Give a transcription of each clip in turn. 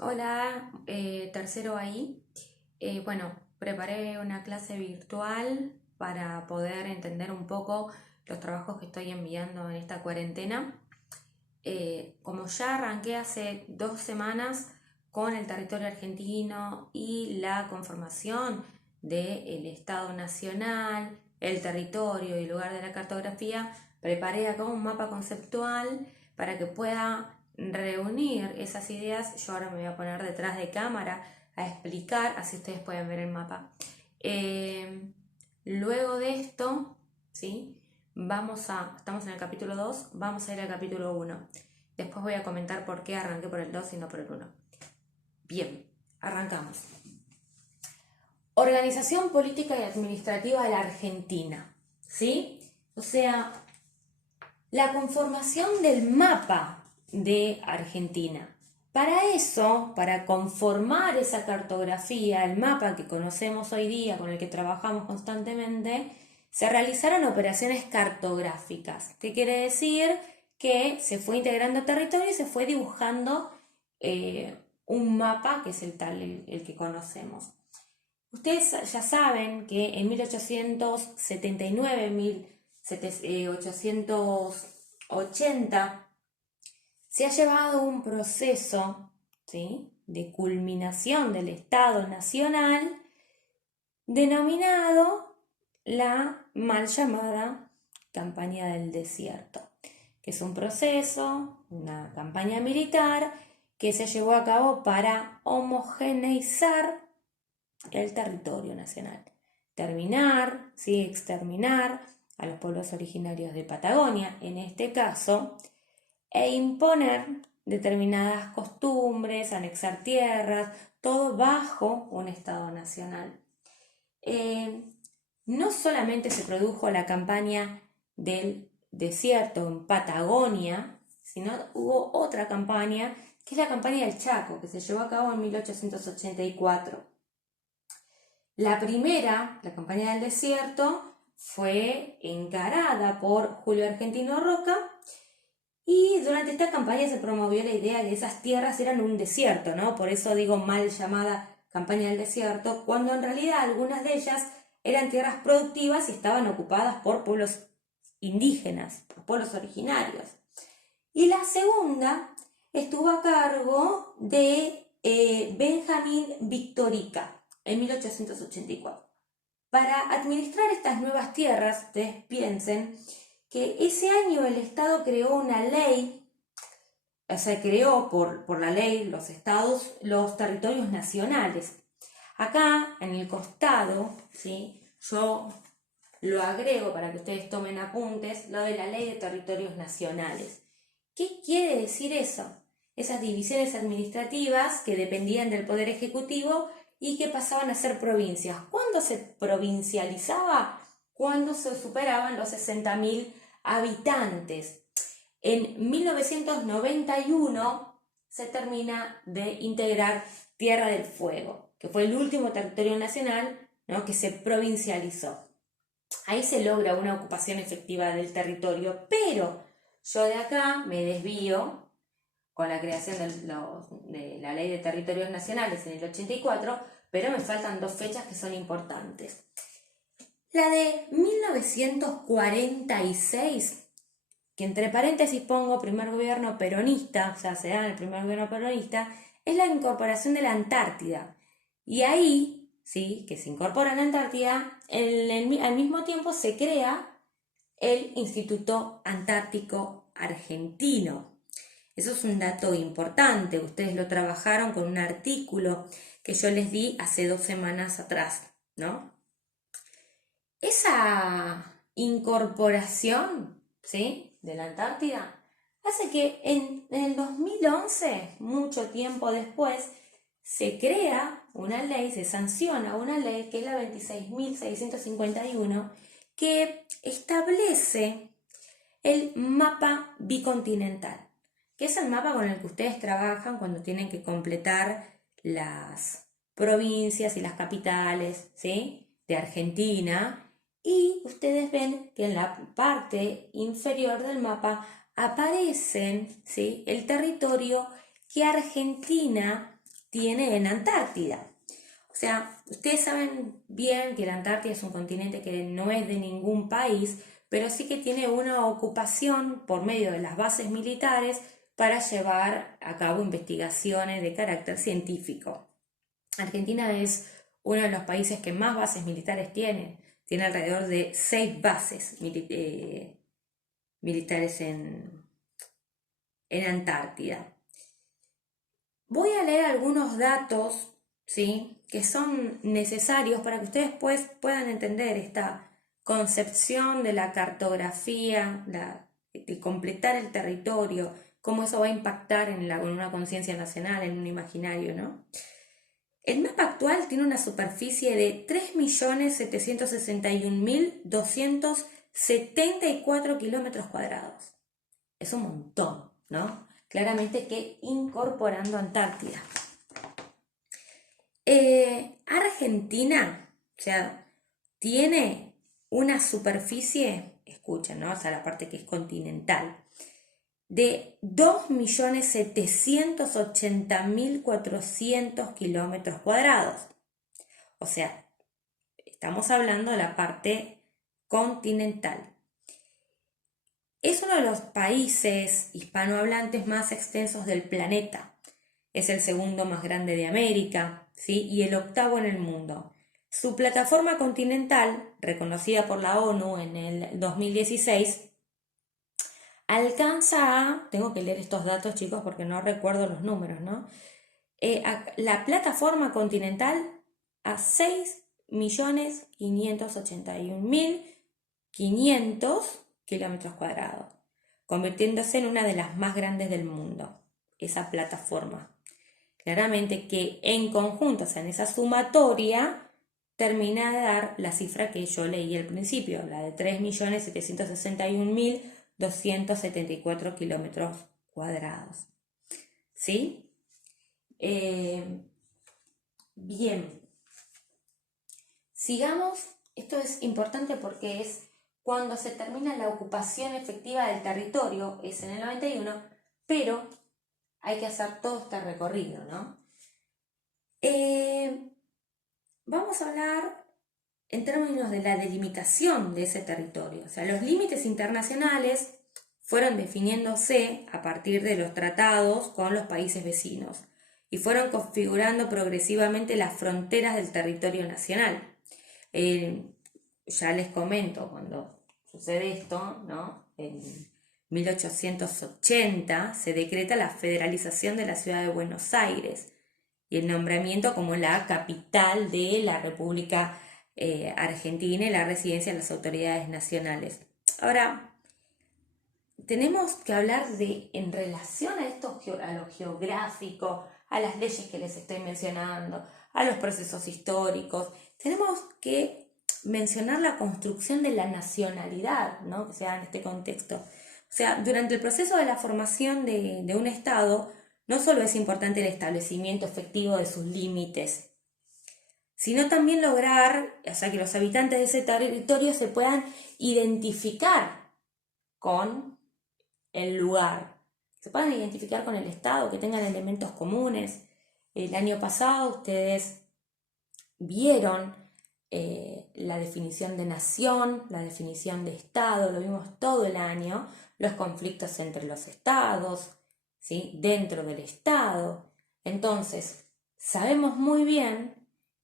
Hola, tercero ahí. Bueno, preparé una clase virtual para poder entender un poco los trabajos que estoy enviando en esta cuarentena. Como ya arranqué hace 2 semanas con el territorio argentino y la conformación del Estado Nacional, el territorio y el lugar de la cartografía, preparé acá un mapa conceptual para que pueda reunir esas ideas. Yo ahora me voy a poner detrás de cámara a explicar, así ustedes pueden ver el mapa. Luego de esto, ¿sí? Estamos en el capítulo 2, vamos a ir al capítulo 1. Después voy a comentar por qué arranqué por el 2 y no por el 1. Bien, arrancamos. Organización política y administrativa de la Argentina, ¿sí? O sea, la conformación del mapa de Argentina. Para eso, para conformar esa cartografía, el mapa que conocemos hoy día, con el que trabajamos constantemente, se realizaron operaciones cartográficas. ¿Qué quiere decir? Que se fue integrando territorio y se fue dibujando un mapa que es el que conocemos. Ustedes ya saben que en 1879, 1880, se ha llevado un proceso, ¿sí?, de culminación del Estado Nacional denominado la mal llamada Campaña del Desierto, que es un proceso, una campaña militar que se llevó a cabo para homogeneizar el territorio nacional, terminar, ¿sí?, exterminar a los pueblos originarios de Patagonia, en este caso, e imponer determinadas costumbres, anexar tierras, todo bajo un Estado nacional. No solamente se produjo la campaña del desierto en Patagonia, sino hubo otra campaña, que es la campaña del Chaco, que se llevó a cabo en 1884. La primera, la campaña del desierto, fue encarada por Julio Argentino Roca, y durante esta campaña se promovió la idea de que esas tierras eran un desierto, ¿no? Por eso digo mal llamada campaña del desierto, cuando en realidad algunas de ellas eran tierras productivas y estaban ocupadas por pueblos indígenas, por pueblos originarios. Y la segunda estuvo a cargo de Benjamín Victorica en 1884. Para administrar estas nuevas tierras, ustedes piensen que ese año el Estado creó una ley, o sea, creó por la ley los territorios nacionales. Acá, en el costado, ¿sí?, yo lo agrego para que ustedes tomen apuntes, lo de la ley de territorios nacionales. ¿Qué quiere decir eso? Esas divisiones administrativas que dependían del Poder Ejecutivo y que pasaban a ser provincias. ¿Cuándo se provincializaba? Cuando se superaban los 60.000 habitantes. En 1991 se termina de integrar Tierra del Fuego, que fue el último territorio nacional, ¿no?, que se provincializó. Ahí se logra una ocupación efectiva del territorio, pero yo de acá me desvío con la creación de la Ley de Territorios Nacionales en el 84, pero me faltan dos fechas que son importantes. La de 1946, que entre paréntesis pongo primer gobierno peronista, o sea, se da en el primer gobierno peronista, es la incorporación de la Antártida. Y ahí, sí, que se incorpora la Antártida, al mismo tiempo se crea el Instituto Antártico Argentino. Eso es un dato importante, ustedes lo trabajaron con un artículo que yo les di hace 2 semanas atrás, ¿no? Esa incorporación, ¿sí?, de la Antártida hace que en el 2011, mucho tiempo después, se crea una ley, se sanciona una ley que es la 26.651, que establece el mapa bicontinental, que es el mapa con el que ustedes trabajan cuando tienen que completar las provincias y las capitales, ¿sí?, de Argentina. Y ustedes ven que en la parte inferior del mapa aparecen, ¿sí?, el territorio que Argentina tiene en Antártida. O sea, ustedes saben bien que la Antártida es un continente que no es de ningún país, pero sí que tiene una ocupación por medio de las bases militares para llevar a cabo investigaciones de carácter científico. Argentina es uno de los países que más bases militares tiene. Tiene alrededor de 6 bases militares en Antártida. Voy a leer algunos datos, ¿sí?, que son necesarios para que ustedes puedan entender esta concepción de la cartografía, de completar el territorio, cómo eso va a impactar en una conciencia nacional, en un imaginario, ¿no? El mapa actual tiene una superficie de 3.761.274 kilómetros cuadrados. Es un montón, ¿no? Claramente que incorporando Antártida. Argentina, o sea, tiene una superficie, escuchen, ¿no? O sea, la parte que es continental, de 2.780.400 kilómetros cuadrados. O sea, estamos hablando de la parte continental. Es uno de los países hispanohablantes más extensos del planeta. Es el segundo más grande de América, ¿sí?, y el octavo en el mundo. Su plataforma continental, reconocida por la ONU en el 2016, alcanza tengo que leer estos datos, chicos, porque no recuerdo los números, ¿no? La plataforma continental a 6.581.500 kilómetros cuadrados, convirtiéndose en una de las más grandes del mundo, esa plataforma. Claramente que en conjunto, o sea, en esa sumatoria, termina de dar la cifra que yo leí al principio, la de 3.761.274 kilómetros cuadrados. ¿Sí? Bien. Sigamos. Esto es importante porque es cuando se termina la ocupación efectiva del territorio, es en el 91, pero hay que hacer todo este recorrido, ¿no? Vamos a hablar en términos de la delimitación de ese territorio. O sea, los límites internacionales fueron definiéndose a partir de los tratados con los países vecinos y fueron configurando progresivamente las fronteras del territorio nacional. Ya les comento, cuando sucede esto, ¿no?, en 1880 se decreta la federalización de la ciudad de Buenos Aires y el nombramiento como la capital de la República Argentina y la residencia de las autoridades nacionales. Ahora, tenemos que hablar en relación a esto, a lo geográfico, a las leyes que les estoy mencionando, a los procesos históricos. Tenemos que mencionar la construcción de la nacionalidad, ¿no?, que se da en este contexto. O sea, durante el proceso de la formación de un Estado, no solo es importante el establecimiento efectivo de sus límites, sino también lograr, o sea, que los habitantes de ese territorio se puedan identificar con el lugar, se puedan identificar con el Estado, que tengan elementos comunes. El año pasado ustedes vieron la definición de nación, la definición de Estado, lo vimos todo el año, los conflictos entre los estados, ¿sí?, dentro del Estado. Entonces, sabemos muy bien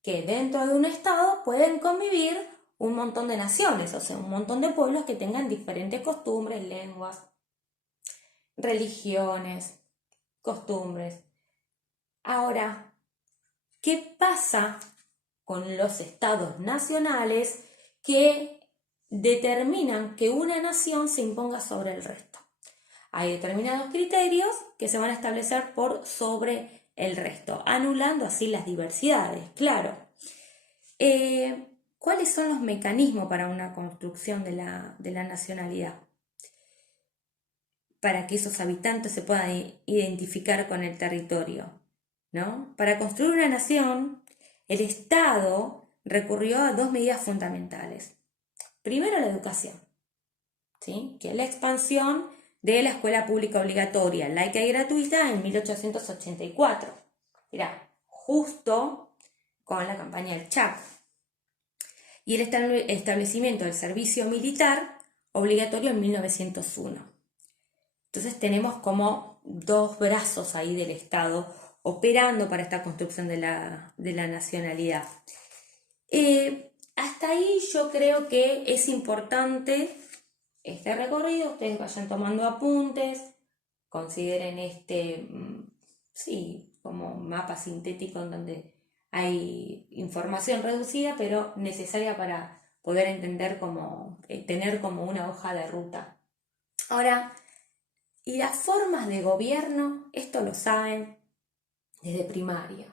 que dentro de un Estado pueden convivir un montón de naciones, o sea, un montón de pueblos que tengan diferentes costumbres, lenguas, religiones, costumbres. Ahora, ¿qué pasa con los estados nacionales que determinan que una nación se imponga sobre el resto? Hay determinados criterios que se van a establecer por sobre el resto, anulando así las diversidades, claro. ¿Cuáles son los mecanismos para una construcción de la nacionalidad? Para que esos habitantes se puedan identificar con el territorio, ¿no? Para construir una nación, el Estado recurrió a 2 medidas fundamentales. Primero, la educación, ¿sí?, que es la expansión de la escuela pública obligatoria, laica y gratuita en 1884. Mirá, justo con la campaña del Chaco. Y el establecimiento del servicio militar obligatorio en 1901. Entonces tenemos como dos brazos ahí del Estado operando para esta construcción de la nacionalidad. Hasta ahí yo creo que es importante este recorrido, ustedes vayan tomando apuntes, consideren sí, como mapa sintético en donde hay información reducida, pero necesaria para poder entender tener como una hoja de ruta. Ahora, y las formas de gobierno, esto lo saben desde primaria,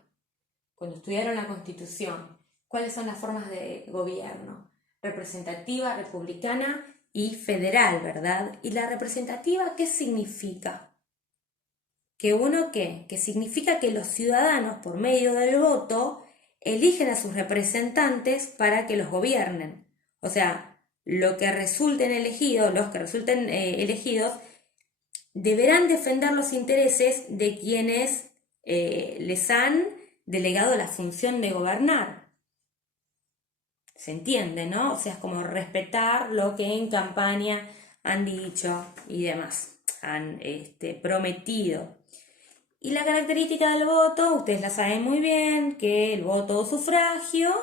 cuando estudiaron la Constitución. ¿Cuáles son las formas de gobierno? Representativa, republicana y federal, ¿verdad? ¿Y la representativa qué significa? Que significa que los ciudadanos, por medio del voto, eligen a sus representantes para que los gobiernen. O sea, los que resulten elegidos deberán defender los intereses de quienes les han delegado la función de gobernar. ¿Se entiende, no? O sea, es como respetar lo que en campaña han dicho y demás, han prometido. Y la característica del voto, ustedes la saben muy bien, que el voto o sufragio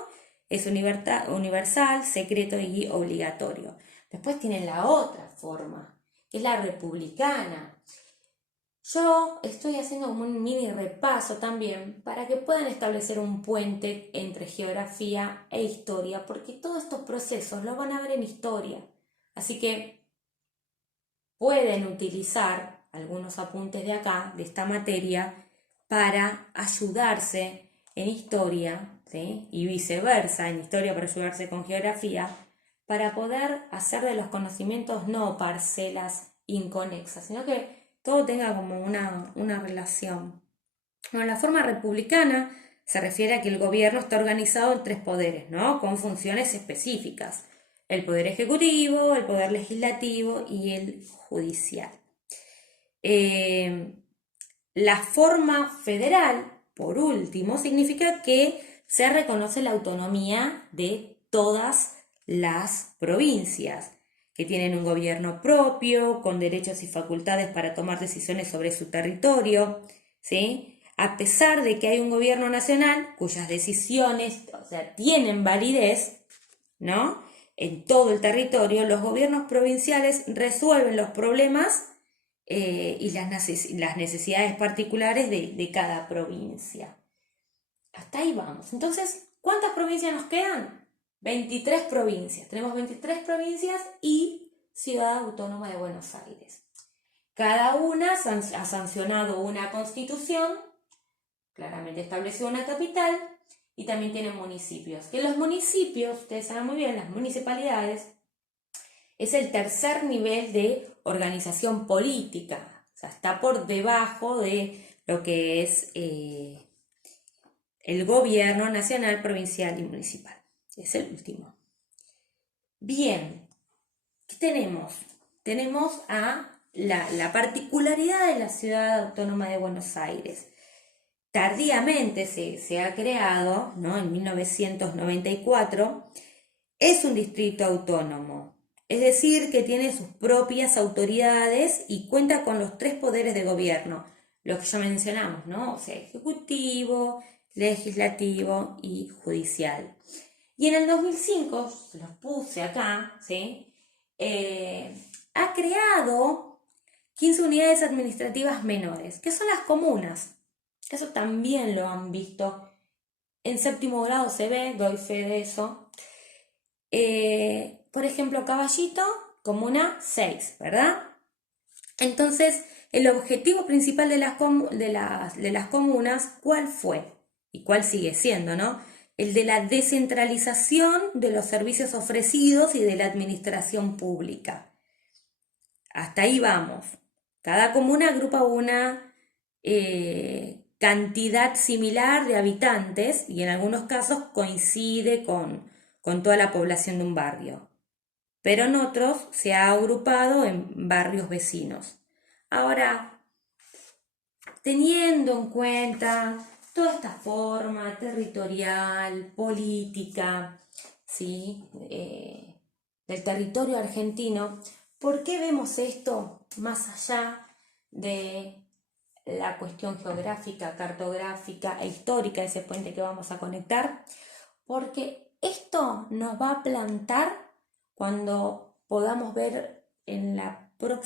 es universal, secreto y obligatorio. Después tienen la otra forma, que es la republicana. Yo estoy haciendo un mini repaso también para que puedan establecer un puente entre geografía e historia, porque todos estos procesos los van a ver en historia. Así que pueden utilizar algunos apuntes de acá, de esta materia, para ayudarse en historia, ¿sí? Y viceversa, en historia para ayudarse con geografía, para poder hacer de los conocimientos no parcelas inconexas, sino que todo tenga como una relación. Bueno, la forma republicana se refiere a que el gobierno está organizado en tres poderes, ¿no? Con funciones específicas. El poder ejecutivo, el poder legislativo y el judicial. La forma federal, por último, significa que se reconoce la autonomía de todas las provincias, que tienen un gobierno propio, con derechos y facultades para tomar decisiones sobre su territorio, ¿sí? A pesar de que hay un gobierno nacional cuyas decisiones, o sea, tienen validez, ¿no? En todo el territorio, los gobiernos provinciales resuelven los problemas y las necesidades particulares de cada provincia. Hasta ahí vamos. Entonces, ¿cuántas provincias nos quedan? 23 provincias. Tenemos 23 provincias y Ciudad Autónoma de Buenos Aires. Cada una ha sancionado una constitución, claramente estableció una capital y también tienen municipios. Que los municipios, ustedes saben muy bien, las municipalidades, es el tercer nivel de organización política. O sea, está por debajo de lo que es el gobierno nacional, provincial y municipal. Es el último. Bien, ¿qué tenemos? Tenemos a la particularidad de la Ciudad Autónoma de Buenos Aires. Tardíamente se ha creado, ¿no? En 1994, es un distrito autónomo. Es decir, que tiene sus propias autoridades y cuenta con los tres poderes de gobierno, los que ya mencionamos, ¿no? O sea, ejecutivo, legislativo y judicial. Y en el 2005, los puse acá, ¿sí? Ha creado 15 unidades administrativas menores, que son las comunas. Eso también lo han visto. En séptimo grado se ve, doy fe de eso. Por ejemplo, Caballito, comuna 6, ¿verdad? Entonces, el objetivo principal de las comunas, ¿cuál fue? Y cuál sigue siendo, ¿no? El de la descentralización de los servicios ofrecidos y de la administración pública. Hasta ahí vamos. Cada comuna agrupa una cantidad similar de habitantes y en algunos casos coincide con toda la población de un barrio. Pero en otros se ha agrupado en barrios vecinos. Ahora, teniendo en cuenta toda esta forma territorial, política, ¿sí? Del territorio argentino. ¿Por qué vemos esto más allá de la cuestión geográfica, cartográfica e histórica de ese puente que vamos a conectar? Porque esto nos va a plantar cuando podamos ver en la próxima